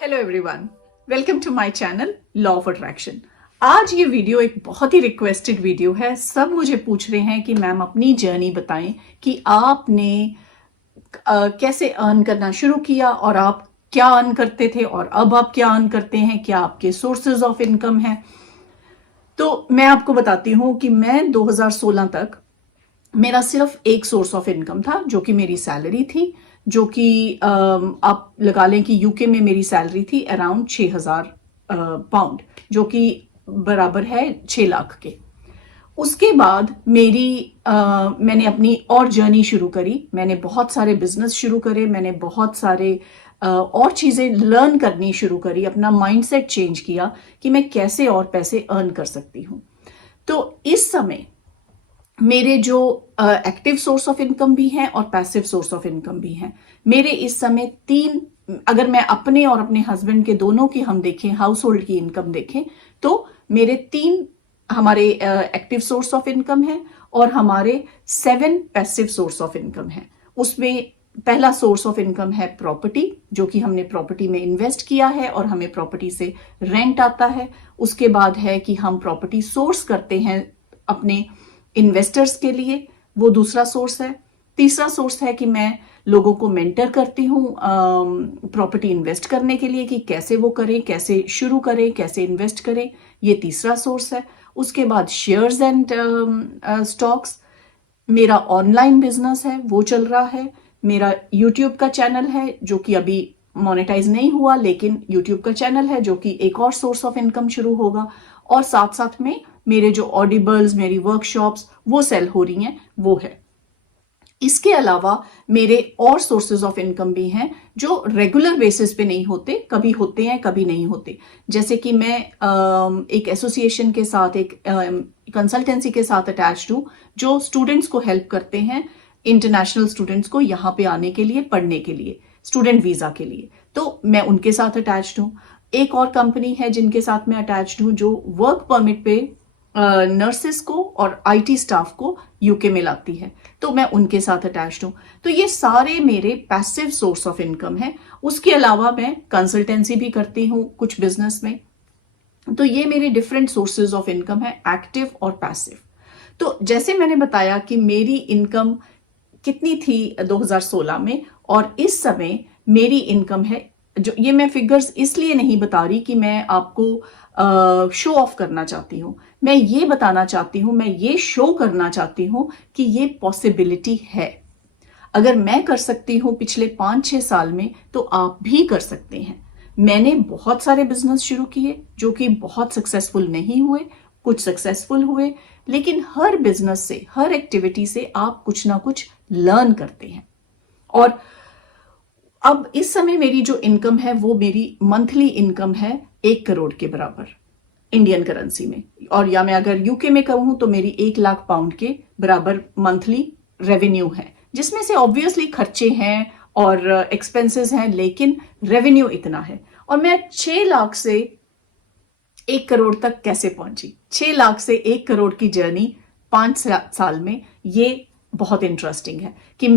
Hello everyone, welcome to my channel law of attraction. आज ये video एक बहुत ही रिक्वेस्टेड वीडियो है। सब मुझे पूछ रहे हैं कि मैम अपनी जर्नी बताएं कि आपने कैसे अर्न करना शुरू किया और आप क्या अर्न करते थे और अब आप क्या अर्न करते हैं, क्या आपके सोर्सेज ऑफ इनकम हैं। तो मैं आपको बताती हूँ कि मैं 2016 तक मेरा सिर्फ एक सोर्स ऑफ इनकम था जो कि मेरी सैलरी थी, जो कि आप लगा लें कि यूके में मेरी सैलरी थी अराउंड 6,000 पाउंड, जो कि बराबर है 6 लाख के। उसके बाद मैंने अपनी और जर्नी शुरू करी। मैंने बहुत सारे बिजनेस शुरू करे, मैंने बहुत सारे और चीज़ें लर्न करनी शुरू करी, अपना माइंडसेट चेंज किया कि मैं कैसे और पैसे अर्न कर सकती हूँ। तो इस समय मेरे जो एक्टिव सोर्स ऑफ इनकम भी हैं और पैसिव सोर्स ऑफ इनकम भी हैं। मेरे इस समय तीन, अगर मैं अपने और अपने हस्बैंड के दोनों की हम देखें, हाउस होल्ड की इनकम देखें, तो मेरे तीन हमारे एक्टिव सोर्स ऑफ इनकम है और हमारे 7 पैसिव सोर्स ऑफ इनकम है। उसमें पहला सोर्स ऑफ इनकम है प्रॉपर्टी, जो कि हमने प्रॉपर्टी में इन्वेस्ट किया है और हमें प्रॉपर्टी से रेंट आता है। उसके बाद है कि हम प्रॉपर्टी सोर्स करते हैं अपने इन्वेस्टर्स के लिए, वो दूसरा सोर्स है। तीसरा सोर्स है कि मैं लोगों को मेंटर करती हूँ प्रॉपर्टी इन्वेस्ट करने के लिए, कि कैसे वो करें, कैसे शुरू करें, कैसे इन्वेस्ट करें, ये तीसरा सोर्स है। उसके बाद शेयर्स एंड स्टॉक्स, मेरा ऑनलाइन बिजनेस है वो चल रहा है। मेरा यूट्यूब का चैनल है जो कि अभी मोनेटाइज नहीं हुआ, लेकिन यूट्यूब का चैनल है जो कि एक और सोर्स ऑफ इनकम शुरू होगा। और साथ साथ में मेरे जो ऑडिबल्स, मेरी वर्कशॉप्स वो सेल हो रही हैं, वो है। इसके अलावा मेरे और सोर्सेज ऑफ इनकम भी हैं जो रेगुलर बेसिस पे नहीं होते, कभी होते हैं कभी नहीं होते। जैसे कि मैं एक एसोसिएशन के साथ, एक कंसल्टेंसी के साथ अटैच्ड हूँ जो स्टूडेंट्स को हेल्प करते हैं, इंटरनेशनल स्टूडेंट्स को यहाँ पे आने के लिए, पढ़ने के लिए, स्टूडेंट वीजा के लिए। तो मैं उनके साथ अटैच्ड हूँ। एक और कंपनी है जिनके साथ मैं अटैच्ड हूँ जो वर्क परमिट पे नर्सेस को और आईटी स्टाफ को यूके में लाती है, तो मैं उनके साथ अटैच्ड हूँ। तो ये सारे मेरे पैसिव सोर्स ऑफ इनकम है। उसके अलावा मैं कंसल्टेंसी भी करती हूँ कुछ बिजनेस में। तो ये मेरे डिफरेंट सोर्सेज ऑफ इनकम है, एक्टिव और पैसिव। तो जैसे मैंने बताया कि मेरी इनकम कितनी थी 2016 में, और इस समय मेरी इनकम है, जो ये मैं फिगर्स इसलिए नहीं बता रही कि मैं आपको शो ऑफ करना चाहती हूँ, मैं ये बताना चाहती हूँ, मैं ये शो करना चाहती हूँ कि ये पॉसिबिलिटी है। अगर मैं कर सकती हूँ पिछले 5-6 साल में, तो आप भी कर सकते हैं। मैंने बहुत सारे बिजनेस शुरू किए जो कि बहुत सक्सेसफुल नहीं हुए, कुछ सक्सेसफुल हुए, लेकिन हर बिजनेस से, हर एक्टिविटी से आप कुछ ना कुछ लर्न करते हैं। और अब इस समय मेरी जो इनकम है वो मेरी मंथली इनकम है 1 करोड़ के बराबर इंडियन करेंसी में, और या मैं अगर यूके में कहूं तो मेरी 1 लाख पाउंड के बराबर मंथली रेवेन्यू है, जिसमें से ऑब्वियसली खर्चे हैं और एक्सपेंसेस हैं, लेकिन रेवेन्यू इतना है। और मैं 6 लाख से 1 करोड़ तक कैसे पहुंची, 6 लाख से 1 करोड़ की जर्नी 5 साल में, ये बहुत इंटरेस्टिंग है कि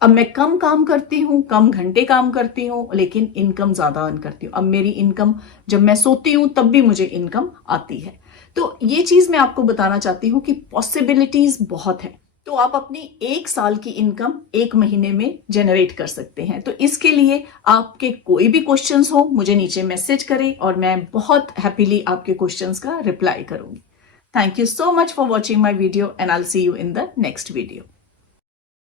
अब मैं कम काम करती हूँ, कम घंटे काम करती हूँ, लेकिन इनकम ज्यादा अर्न करती हूँ। अब मेरी इनकम, जब मैं सोती हूँ तब भी मुझे इनकम आती है। तो ये चीज मैं आपको बताना चाहती हूँ कि पॉसिबिलिटीज बहुत है। तो आप अपनी 1 साल की इनकम 1 महीने में जनरेट कर सकते हैं। तो इसके लिए आपके कोई भी क्वेश्चंस हो, मुझे नीचे मैसेज करें और मैं बहुत हैप्पीली आपके क्वेश्चंस का रिप्लाई करूंगी। Thank you so much for watching my video and I'll see you in the next video.